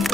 En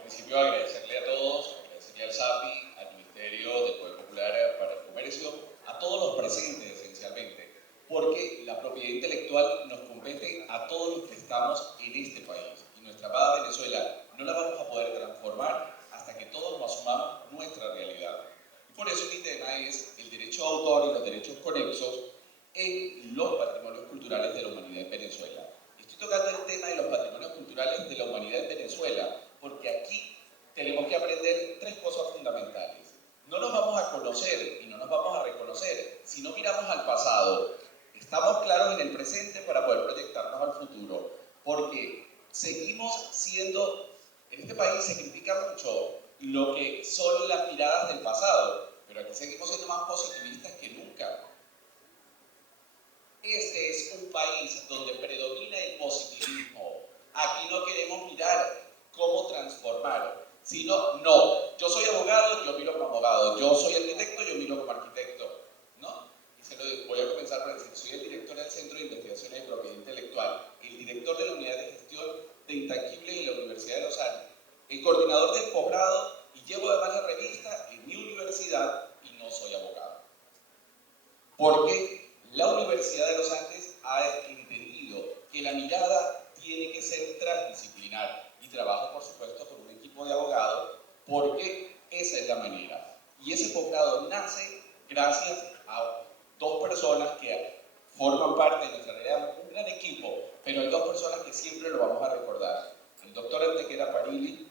principio, agradecerle a todos, agradecerle al SAPI, al Ministerio del Poder Popular para el Comercio, a todos los presentes esencialmente, porque la propiedad intelectual nos compete a todos los que estamos en este país. Y nuestra amada Venezuela no la vamos a poder transformar hasta que todos nos asumamos nuestra realidad. Y por eso mi tema es el derecho de autor y los derechos conexos en los patrimonios culturales de la humanidad en Venezuela. Estoy tocando el tema de los patrimonios culturales de la humanidad en Venezuela, porque aquí tenemos que aprender tres cosas fundamentales. No nos vamos a conocer y no nos vamos a reconocer si no miramos al pasado. Estamos claros en el presente para poder proyectarnos al futuro, porque seguimos siendo, en este país se critica mucho lo que son las miradas del pasado, pero aquí seguimos siendo más positivistas que nunca. Este es un país donde predomina el positivismo. Aquí no queremos mirar cómo transformar, sino, no, yo soy abogado, yo miro como abogado, yo soy arquitecto, yo miro como arquitecto, ¿no? Y se lo voy a comenzar por decir, soy el director del Centro de Investigaciones de Propiedad Intelectual, el director de la Unidad de Gestión de Intangibles en la Universidad de Los Andes, el coordinador del posgrado y llevo además la revista en mi universidad y no soy abogado. Porque la Universidad de Los Andes ha entendido que la mirada tiene que ser transdisciplinar y trabajo, por supuesto, con un equipo de abogados porque esa es la manera. Y ese posgrado nace gracias a dos personas que forman parte de nuestra realidad, un gran equipo, pero hay dos personas que siempre lo vamos a recordar. El doctor Antequera Parili,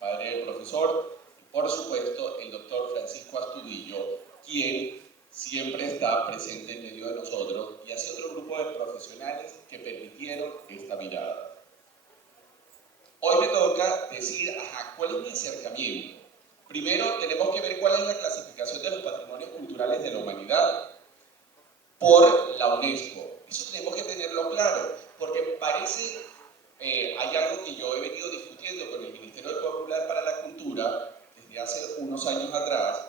padre del profesor, y por supuesto el doctor Francisco Astudillo, quien siempre está presente en medio de nosotros, y hace otro grupo de profesionales que permitieron esta mirada. Hoy me toca decir, ¿cuál es mi acercamiento? Primero, tenemos que ver cuál es la clasificación de los patrimonios culturales de la humanidad por la UNESCO. Eso tenemos que tenerlo claro, porque parece, hay algo que yo he venido discutiendo con el Ministerio del Popular para la Cultura desde hace unos años atrás.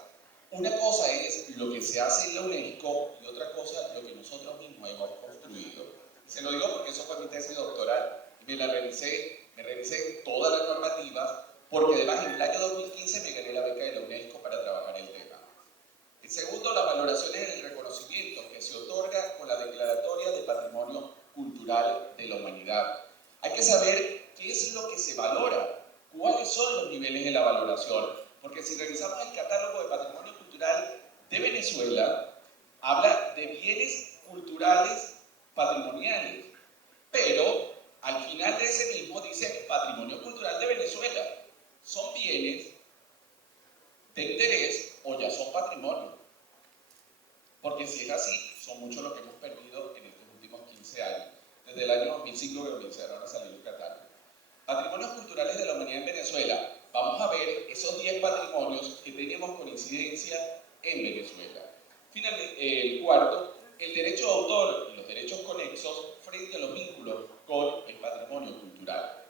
Una cosa es lo que se hace en la UNESCO y otra cosa lo que nosotros mismos hemos construido. Se lo digo porque eso fue mi tesis doctoral y me revisé todas las normativas, porque además en el año 2015 me gané la beca de la UNESCO para trabajar el tema. El segundo, las valoraciones del reconocimiento que se otorga con la Declaratoria de Patrimonio Cultural de la Humanidad. Hay que saber qué es lo que se valora, cuáles son los niveles de la valoración, porque si revisamos el catálogo de patrimonio cultural de Venezuela, habla de bienes culturales patrimoniales, pero al final de ese mismo dice patrimonio cultural de Venezuela. ¿Son bienes de interés o ya son patrimonio? Porque si es así, son muchos los que hemos perdido en estos últimos 15 años, desde el año 2005 que comenzaron a salir los catálogos. Patrimonios culturales de la humanidad en Venezuela. Vamos a ver esos 10 patrimonios que tenemos con incidencia en Venezuela. Finalmente, el cuarto, el derecho de autor y los derechos conexos frente a los vínculos con el patrimonio cultural.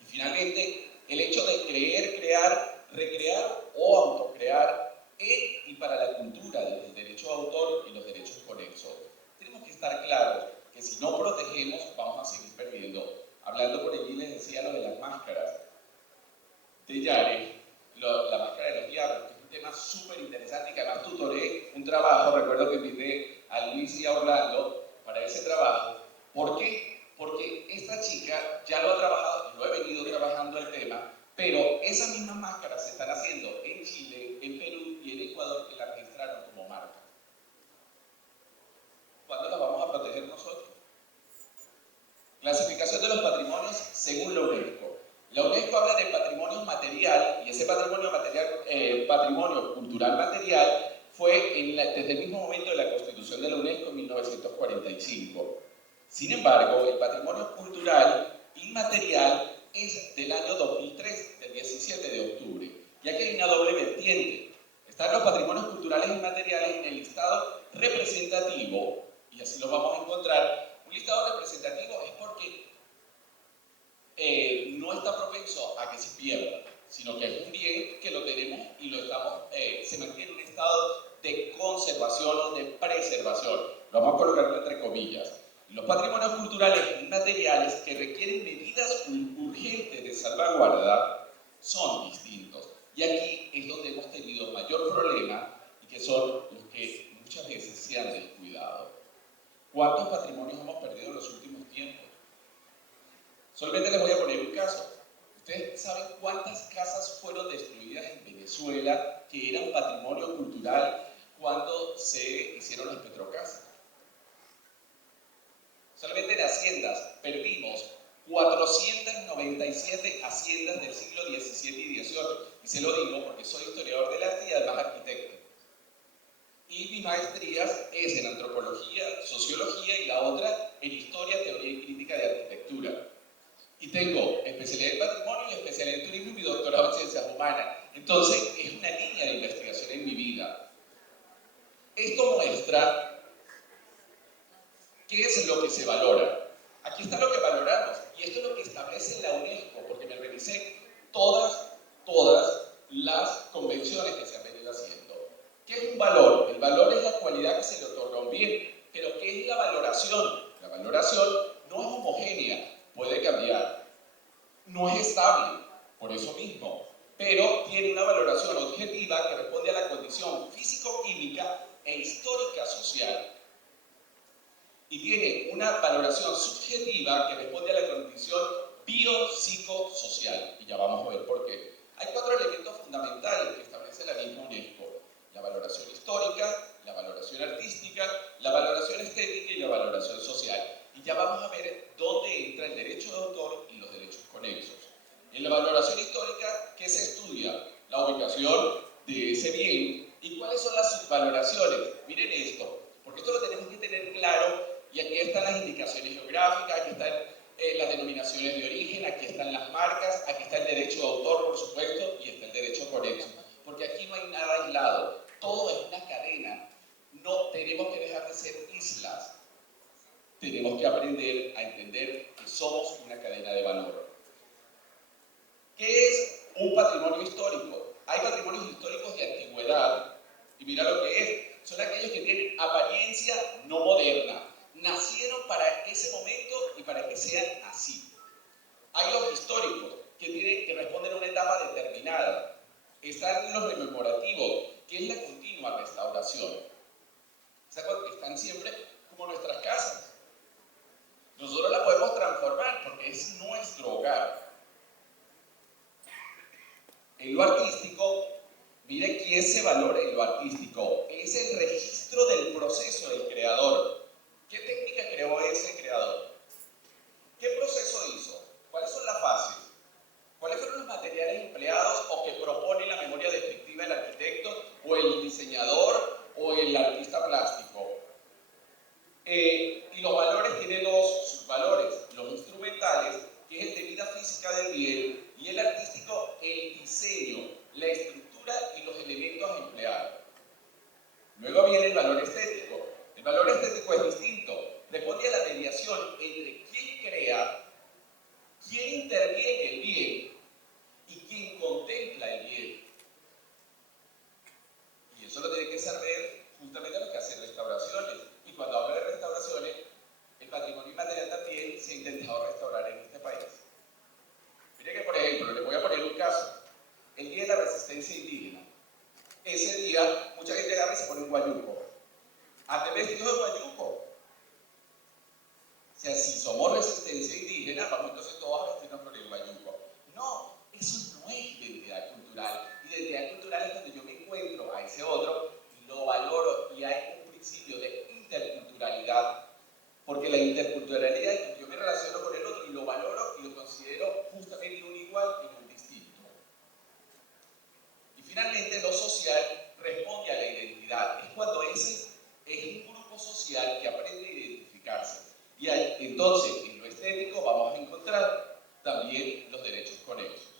Y finalmente, el hecho de creer, crear, recrear o autocrear en y para la cultura desde el derecho de autor y los derechos conexos. Tenemos que estar claros que si no protegemos vamos a seguir perdiendo. Hablando por allí les decía lo de las máscaras de Yare, la máscara de los diablos, que es un tema súper interesante y que además tutoré un trabajo, recuerdo que invité a Luis y a Orlando para ese trabajo. ¿Por qué? Porque esta chica ya lo ha trabajado, lo he venido trabajando el tema, pero esas mismas máscaras se están haciendo en Chile, en Perú y en Ecuador, que la registraron como marca. ¿Cuándo las vamos a proteger nosotros? Clasificación de los patrimonios según la UNESCO. La UNESCO habla de patrimonio material y ese patrimonio cultural material fue desde el mismo momento de la constitución de la UNESCO en 1945. Sin embargo, el patrimonio cultural inmaterial es del año 2003, del 17 de octubre. Y aquí hay una doble vertiente. Están los patrimonios culturales inmateriales en el listado representativo, y así lo vamos a encontrar. Un listado representativo es porque no está propenso a que se pierda, sino que es un bien que lo tenemos y lo estamos, se mantiene en un estado de conservación o de preservación. Lo vamos a colocar entre comillas. Los patrimonios culturales inmateriales que requieren medidas urgentes de salvaguarda son distintos. Y aquí es donde hemos tenido mayor problema y que son los que muchas veces se han descuidado. ¿Cuántos patrimonios hemos perdido en los últimos tiempos? Solamente les voy a poner un caso. ¿Ustedes saben cuántas casas fueron destruidas en Venezuela que eran patrimonio cultural cuando se hicieron las Petrocasas? Solamente en haciendas perdimos 497 haciendas del siglo XVII y XVIII. Y se lo digo porque soy historiador del arte y además arquitecto. Y mi maestría es en antropología, sociología y la otra en historia, teoría y crítica de arquitectura. Y tengo especialidad en patrimonio y especialidad en turismo y mi doctorado en ciencias humanas. Entonces, es una línea de investigación en mi vida. Esto muestra qué es lo que se valora. Aquí está lo que valoramos. Y esto es lo que establece la UNESCO, porque me revisé todas las convenciones que se han venido haciendo. ¿Qué es un valor? El valor es la cualidad que se le otorga a un bien. Pero ¿qué es la valoración? La valoración no es homogénea. Puede cambiar, no es estable, por eso mismo, pero tiene una valoración objetiva que responde a la condición físico-química e histórica social. Y tiene una valoración subjetiva que responde a la condición biopsicosocial. Y ya vamos a ver por qué. Hay 4 elementos fundamentales que establece la misma UNESCO: la valoración histórica, la valoración artística, la valoración estética y la valoración social. Y ya vamos a ver dónde entra el derecho de autor y los derechos conexos. En la valoración histórica, ¿qué se estudia? La ubicación de ese bien y cuáles son las subvaloraciones. Miren esto, porque esto lo tenemos que tener claro, y aquí están las indicaciones geográficas, aquí están las denominaciones de origen, aquí están las marcas, aquí está el derecho de autor, por supuesto, y está el derecho conexo. Porque aquí no hay nada aislado, todo es una cadena. No tenemos que dejar de ser islas. Tenemos que aprender a entender que somos una cadena de valor. ¿Qué es un patrimonio histórico? Hay patrimonios históricos de antigüedad, y mira lo que es. Son aquellos que tienen apariencia no moderna. Nacieron para ese momento y para que sean así. Hay los históricos, que responden a una etapa determinada. Están los rememorativos, que es la continua restauración. O sea, están siempre como nuestras casas. Nosotros la podemos transformar porque es nuestro hogar. En lo artístico, mire quién se valora en lo artístico. Es el registro del proceso del creador. ¿Qué técnica creó ese creador? ¿Qué proceso hizo? ¿Cuáles son las fases? ¿Cuáles fueron los materiales empleados o que propone la memoria descriptiva el arquitecto o el diseñador o el artista plástico? Y los valores tienen 2 subvalores: los instrumentales, que es el de vida física del bien, y el artístico, el diseño, la estructura y los elementos empleados. Luego viene el valor estético. El valor estético es distinto. Responde a la mediación entre quién crea, quién interviene en el bien y quién contempla el bien. Y eso lo tiene que saber justamente los que hacen restauraciones. Y cuando hablo de restauraciones, el patrimonio inmaterial también se ha intentado restaurar en este país. Mire que, por ejemplo, les voy a poner un caso. El Día de la Resistencia Indígena. Ese día, mucha gente agarra y se pone un guayuco. Ande vestidos de guayuco. O sea, si somos resistencia indígena, vamos entonces todos a vestirnos con el guayuco. No, eso no es identidad cultural. Identidad cultural es donde yo me encuentro a ese otro y lo valoro, y hay un principio de interculturalidad. Porque la interculturalidad es que yo me relaciono con el otro y lo valoro y lo considero justamente un igual y no un distinto. Y finalmente, lo social responde a la identidad. Es cuando ese es un grupo social que aprende a identificarse. Y entonces, en lo estético vamos a encontrar también los derechos conexos.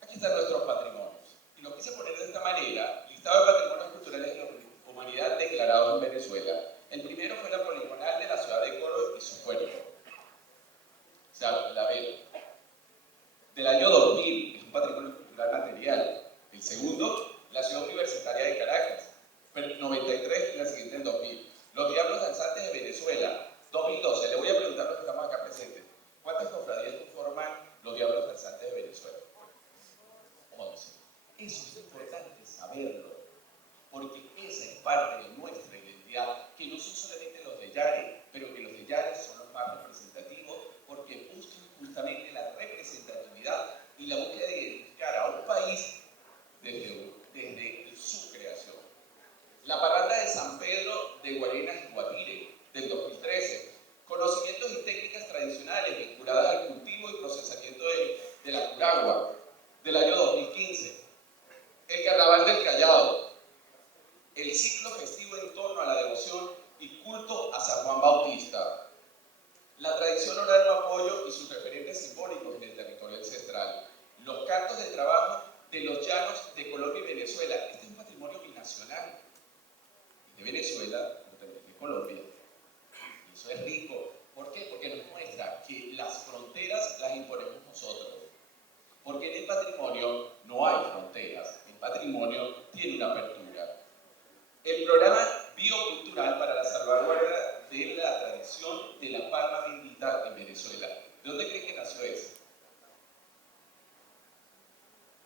Aquí están nuestros patrimonios. Y lo quise poner de esta manera: listado de patrimonios culturales de la humanidad declarados en Venezuela. El primero fue la poligonal de la ciudad de Coro y su puerto. O sea, la vela. Del año 2000, es un patrimonio cultural material. El segundo, la ciudad universitaria saberlo, porque esa es parte de nuestra identidad, que no son solamente los de Yare, pero que los de Yare son los más representativos, porque buscan justamente la representatividad y la búsqueda de identificar a un país desde su creación. La parranda de San Pedro de Guarenas y Guatire, del 2013, conocimientos y técnicas tradicionales vinculadas al cultivo y procesamiento de la curagua, del año 2015. El Carnaval del Callao, el ciclo festivo en torno a la devoción y culto a San Juan Bautista, la tradición oral de apoyo y sus referentes simbólicos en el territorio ancestral, los cantos de trabajo de los llanos de Colombia y Venezuela. Este es un patrimonio binacional, de Venezuela, pero también de Colombia. Y eso es rico. ¿Por qué? Porque nos muestra que las fronteras las imponemos nosotros. Porque en el patrimonio no hay fronteras, el patrimonio tiene una apertura. El programa biocultural para la salvaguarda de la tradición de la palma bendita en Venezuela. ¿De dónde creen que nació eso?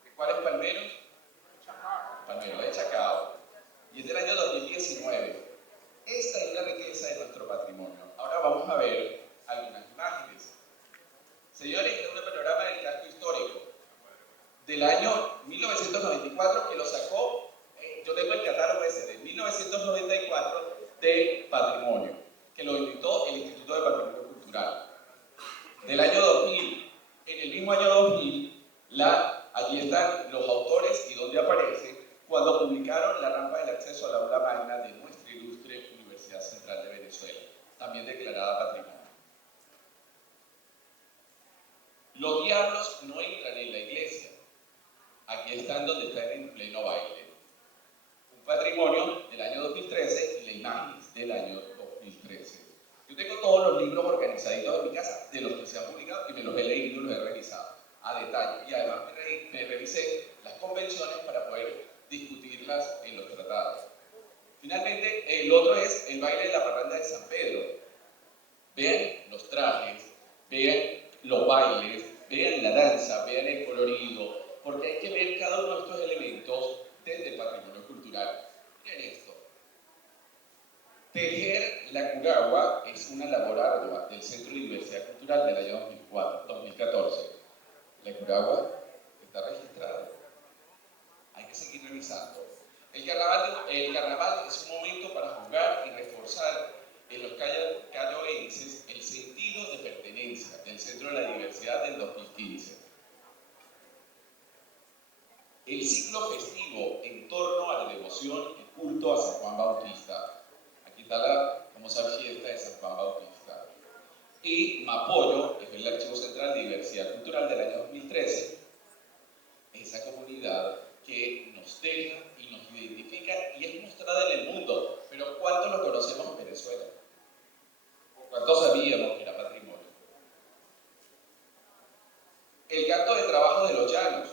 ¿De cuáles palmeros? Palmero de Chacao. Y es del año 2019. Esta es la riqueza de nuestro patrimonio. Ahora vamos a ver algunas imágenes. Señores, este es un panorama del casco histórico del año 1994 que lo sacó, yo tengo el catálogo ese, de 1994 de Patrimonio, que lo editó el Instituto de Patrimonio Cultural. Del año 2000, en el mismo año 2000, allí están los autores y donde aparece cuando publicaron la rampa del acceso a la aula magna de nuestra ilustre Universidad Central de Venezuela, también declarada Patrimonio. Los diablos no entran en la iglesia. Aquí están donde están en pleno baile. Un patrimonio del año 2013 y la imagen del año 2013. Yo tengo todos los libros organizaditos en mi casa, de los que se han publicado, y me los he leído y los he revisado a detalle. Y además me revisé las convenciones para poder discutirlas en los tratados. Finalmente, el otro es el baile de la parranda de San Pedro. Vean los trajes, vean los bailes, vean la danza, vean el colorido, porque hay que ver cada uno de estos elementos desde el patrimonio cultural. Miren esto. Tejer la curagua es una labor ardua del Centro de Diversidad Cultural del año 2014. La curagua está registrada. Hay que seguir revisando. El carnaval es un momento para jugar y reforzar en los cayoenses el sentido de pertenencia del Centro de la Diversidad del 2015. El ciclo festivo en torno a la devoción y culto a San Juan Bautista. Aquí está la famosa fiesta de San Juan Bautista. Y Mapoyo, que es el Archivo Central de Diversidad Cultural del año 2013, esa comunidad que nos deja y nos identifica y es mostrada en el mundo. Pero ¿cuánto lo conocemos en Venezuela? ¿Cuánto sabíamos que era patrimonio? El canto de trabajo de los llanos.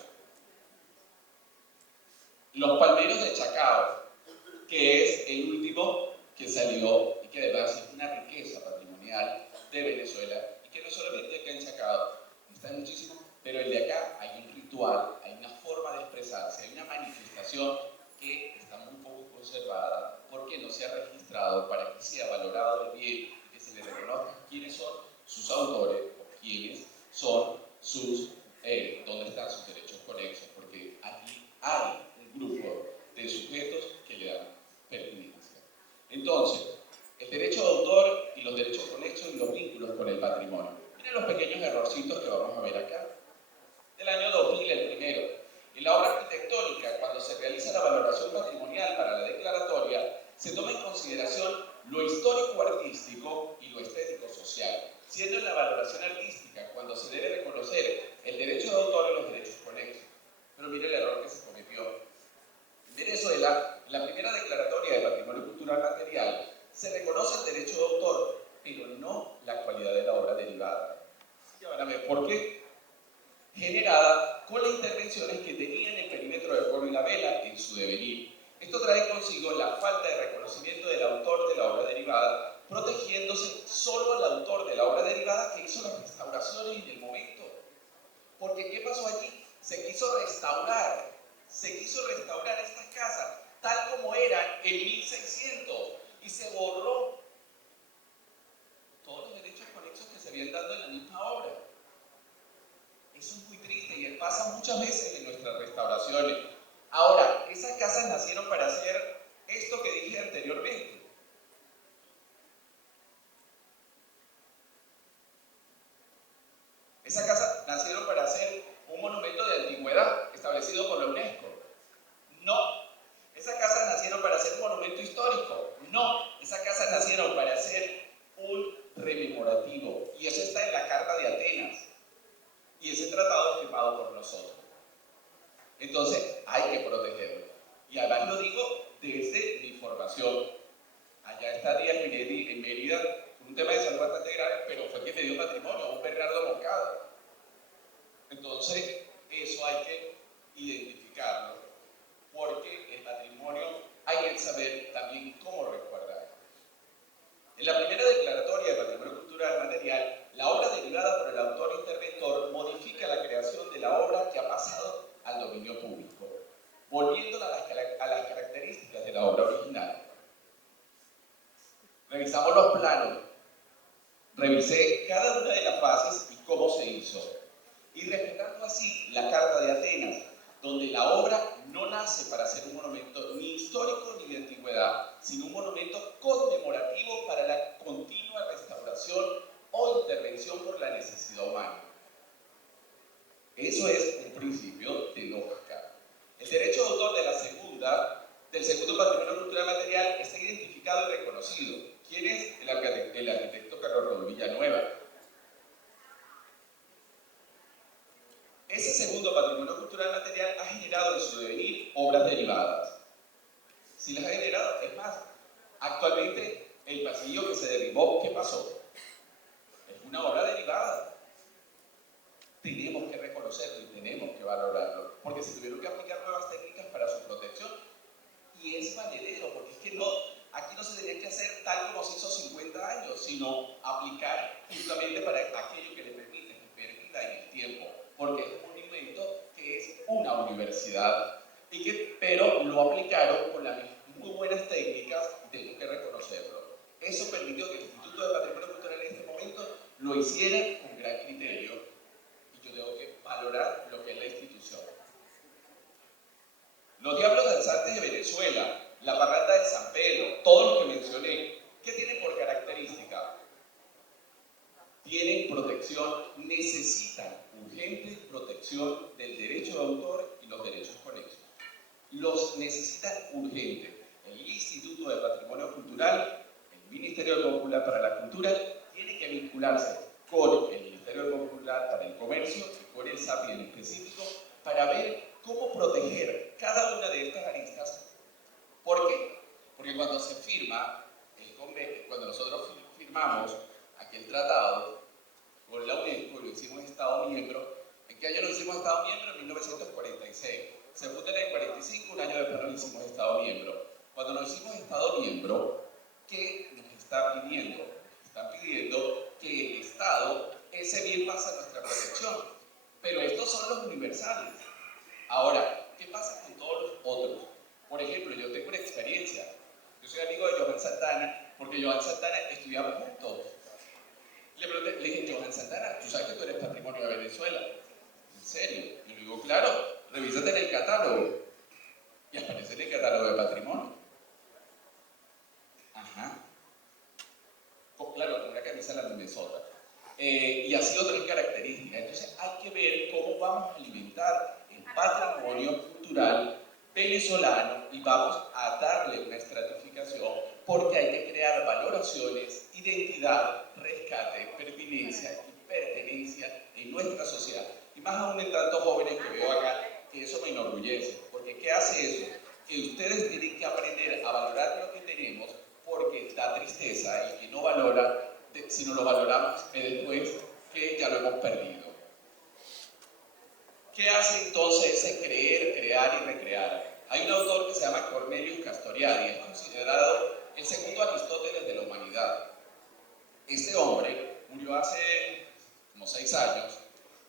Los palmeros de Chacao, que es el último que salió y que además es una riqueza patrimonial de Venezuela y que no solamente acá en Chacao, está muchísimo, pero el de acá hay un ritual, hay una forma de expresarse, hay una manifestación que está muy poco conservada porque no se ha registrado para que sea valorado bien y que se le reconozca quiénes son sus autores o quiénes son sus, dónde están sus derechos conexos, porque aquí hay grupo de sujetos que le dan pertinencia. Entonces, el derecho de autor y los derechos conexos y los vínculos con el patrimonio. Miren los pequeños errorcitos que vamos a ver acá. Del año 2000, el primero. En la obra arquitectónica, cuando se realiza la valoración patrimonial para la declaratoria, se toma en consideración lo histórico-artístico y lo estético-social, siendo en la valoración artística cuando se debe reconocer el derecho de autor y los derechos conexos. Pero mire el error que se cometió. En Venezuela, en la primera declaratoria de patrimonio cultural material, se reconoce el derecho de autor, pero no la cualidad de la obra derivada. Y ahora ver por qué. Generada con las intervenciones que tenían el perímetro de Pueblo y la Vela en su devenir. Esto trae consigo la falta de reconocimiento del autor de la obra derivada, protegiéndose solo al autor de la obra derivada que hizo las restauraciones en el momento. Porque ¿qué pasó allí? Se quiso restaurar Se quiso restaurar estas casas tal como eran en 1600 y se borró todos los derechos conexos que se habían dado en la misma obra. Eso es muy triste y pasa muchas veces en nuestras restauraciones. Ahora, esas casas nacieron para hacer esto que dije anteriormente. Esas casas nacieron para hacer un monumento de antigüedad establecido por la UNESCO. No. Esas casas nacieron para hacer un monumento histórico. No. Esas casas nacieron para hacer un rememorativo. Y eso está en la Carta de Atenas. Y ese tratado es firmado por nosotros. Entonces, hay que protegerlo. Y además lo digo desde mi formación. Allá está Díaz Minedi en Mérida, un tema de salud bastante grave, pero fue quien me dio patrimonio, un Bernardo Moncada. Entonces, eso hay que identificarlo, porque el patrimonio hay que saber también cómo resguardar. En la primera declaratoria de patrimonio cultural material, la obra derivada por el autor interventor modifica la creación de la obra que ha pasado al dominio público, volviéndola a las características de la obra original. Revisamos los planos, revisé cada una de las fases y cómo se hizo, y respetando así la Carta de Atenas, donde la obra no nace para ser un monumento ni histórico ni de antigüedad, sino un monumento conmemorativo para la continua restauración o intervención por la necesidad humana. Eso es un principio de lógica. El derecho de autor del segundo patrimonio cultural material está identificado y reconocido. ¿Quién es? El arquitecto Carlos Raúl Villanueva. Ese segundo patrimonio cultural material ha generado en su devenir obras derivadas. Si las ha generado, es más, actualmente el pasillo que se derribó, ¿qué pasó? Es una obra derivada. Tenemos que reconocerlo y tenemos que valorarlo, porque se tuvieron que aplicar nuevas técnicas para su protección y es valedero, porque es que aquí no se tenía que hacer tal como se hizo 50 años, sino aplicar justamente para aquello que le permite que permita en el tiempo, porque es un monumento que es una universidad, pero lo aplicaron con las muy buenas técnicas, tengo que reconocerlo. Eso permitió que el Instituto de Patrimonio Cultural en este momento lo hiciera con gran criterio, y yo tengo que valorar lo que es la institución. Los Diablos Danzantes de Venezuela, la Parranda de San Pedro, todos los que mencioné, ¿qué tienen por característica? Tienen protección, necesitan urgente protección del derecho de autor y los derechos conexos. Los necesitan urgente. El Instituto de Patrimonio Cultural, el Ministerio Popular para la Cultura, tiene que vincularse con el Ministerio Popular para el Comercio y con el SAPI en específico para ver cómo proteger cada una de estas aristas. ¿Por qué? Porque cuando se firma el convenio, cuando nosotros firmamos aquel tratado con la UNESCO, lo hicimos Estado miembro. ¿En qué año lo hicimos Estado miembro? En 1946. Se funda en el 45, un año después lo hicimos Estado miembro. Cuando nos hicimos Estado miembro, ¿qué nos está pidiendo? Están pidiendo que el Estado, ese bien pasa a nuestra protección. Pero estos son los universales. Ahora, ¿qué pasa con todos los otros? Por ejemplo, yo tengo una experiencia. Yo soy amigo de Johan Santana, porque Johan Santana estudiamos juntos. Le dije, Johan Santana, ¿tú sabes que tú eres patrimonio de Venezuela? ¿En serio? Y le digo, claro, revísate en el catálogo. Y aparece en el catálogo de patrimonio. Ajá. Claro, con una camisa en la Minnesota. Y así otras características. Entonces hay que ver cómo vamos a alimentar el patrimonio cultural venezolano y vamos a darle una estratificación porque hay que crear valoraciones, identidad, rescate, pertinencia y pertenencia en nuestra sociedad. Y más aún en tantos jóvenes que veo acá, que eso me enorgullece. Porque ¿qué hace eso? Que ustedes tienen que aprender a valorar lo que tenemos porque da tristeza el que no valora, si no lo valoramos después que ya lo hemos perdido. ¿Qué hace entonces ese creer, crear y recrear? Hay un autor que se llama Cornelius Castoriadis, es considerado el segundo Aristóteles de la humanidad. Este hombre murió hace como 6 años.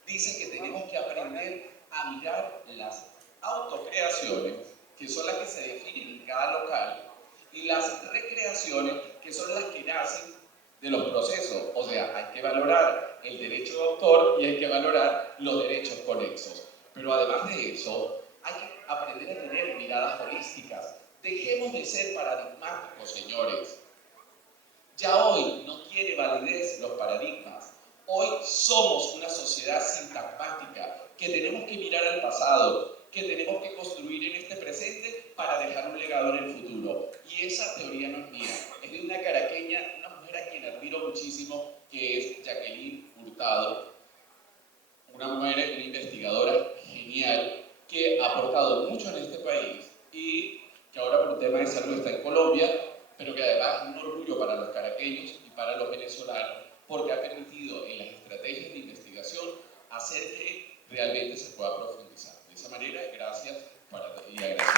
Dice que tenemos que aprender a mirar las autocreaciones, que son las que se definen en cada local, y las recreaciones, que son las que nacen de los procesos. O sea, hay que valorar el derecho de autor y hay que valorar los derechos conexos. Pero además de eso, hay que aprender a tener miradas holísticas. Dejemos de ser paradigmáticos, señores. Ya hoy no tiene validez los paradigmas. Hoy somos una sociedad sintagmática que tenemos que mirar al pasado, que tenemos que construir en este presente para dejar un legado en el futuro. Y esa teoría no es mía, es de una caraqueña, una mujer a quien admiro muchísimo, que es Jacqueline Hurtado, una mujer, una investigadora genial, que ha aportado mucho en este país y que ahora por un tema de salud está en Colombia, pero que además es un orgullo para los caraqueños y para los venezolanos, porque ha permitido en las estrategias de investigación hacer que realmente se pueda profundizar. De esa manera, gracias y agradezco.